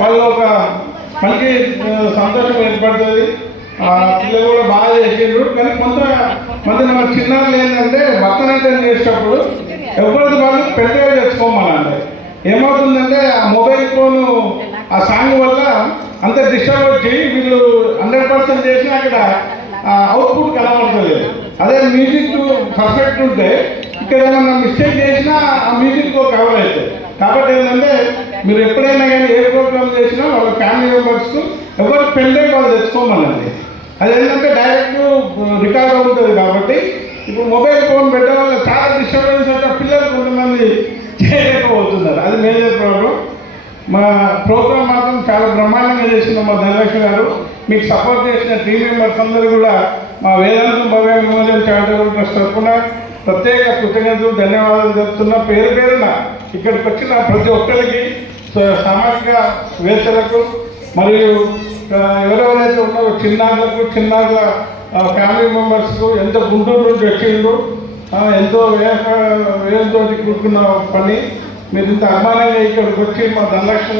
వాళ్ళు ఒక మంచి సంతోషం ఏర్పడుతుంది. పిల్లలు కూడా బాగా చేసిండ్రు. కానీ కొంతమంది మన చిన్నారులు ఏంటంటే భరతనాట్యం చేసేటప్పుడు ఎవరిది వాళ్ళు పెద్దగా తెచ్చుకోమనండి. ఏమవుతుందంటే ఆ మొబైల్ ఫోను ఆ సాంగ్ వల్ల అంత డిస్టర్బ్ వచ్చి వీళ్ళు 100% చేసినా అక్కడ అవుట్పుట్ కనబడుతుంది. అదే మ్యూజిక్ పర్ఫెక్ట్ ఉంటే ఇక్కడ ఏమన్నా మిస్టేక్ చేసినా ఆ మ్యూజిక్ కవర్ అవుతుంది. కాబట్టి ఏంటంటే మీరు ఎప్పుడైనా కానీ ఏ ప్రోగ్రామ్ చేసినా వాళ్ళ ఫ్యామిలీ మెంబర్స్ ఎవరు పెళ్ళే వాళ్ళు తెచ్చుకోమనండి. అదేంటంటే డైరెక్ట్ రికార్డ్ అవుతుంది. కాబట్టి ఇప్పుడు మొబైల్ ఫోన్ పెట్టడం వల్ల చాలా డిస్టర్బెన్స్ అంటే పిల్లలు కొంతమంది చేయలేకపోతున్నారు. అది మేజర్ ప్రాబ్లం. మా ప్రోగ్రామ్ మాత్రం చాలా బ్రహ్మాండంగా చేసిన మా ధనలక్ష్మి గారు, మీకు సపోర్ట్ చేసిన టీం మెంబర్స్ అందరూ కూడా మా వేదాంతం భవ్య మెమోరియల్ చారిటబుల్ ట్రస్ట్ తరఫున ప్రత్యేక కృతజ్ఞతలు ధన్యవాదాలు చెప్తున్నా. పేరు పేరున ఇక్కడికి వచ్చిన ప్రతి ఒక్కరికి, సామాజిక వేత్తలకు మరియు ఎవరెవరైతే ఉన్నారో చిన్నారుల ఫ్యామిలీ మెంబర్స్కు ఎంత గుంటూరు నుంచి వచ్చిండ్రు, ఎంతో వ్యయంతో కూడుకున్న పని. మీరు ఇంత అభిమానంగా ఇక్కడికి వచ్చి మా ధనలక్ష్మి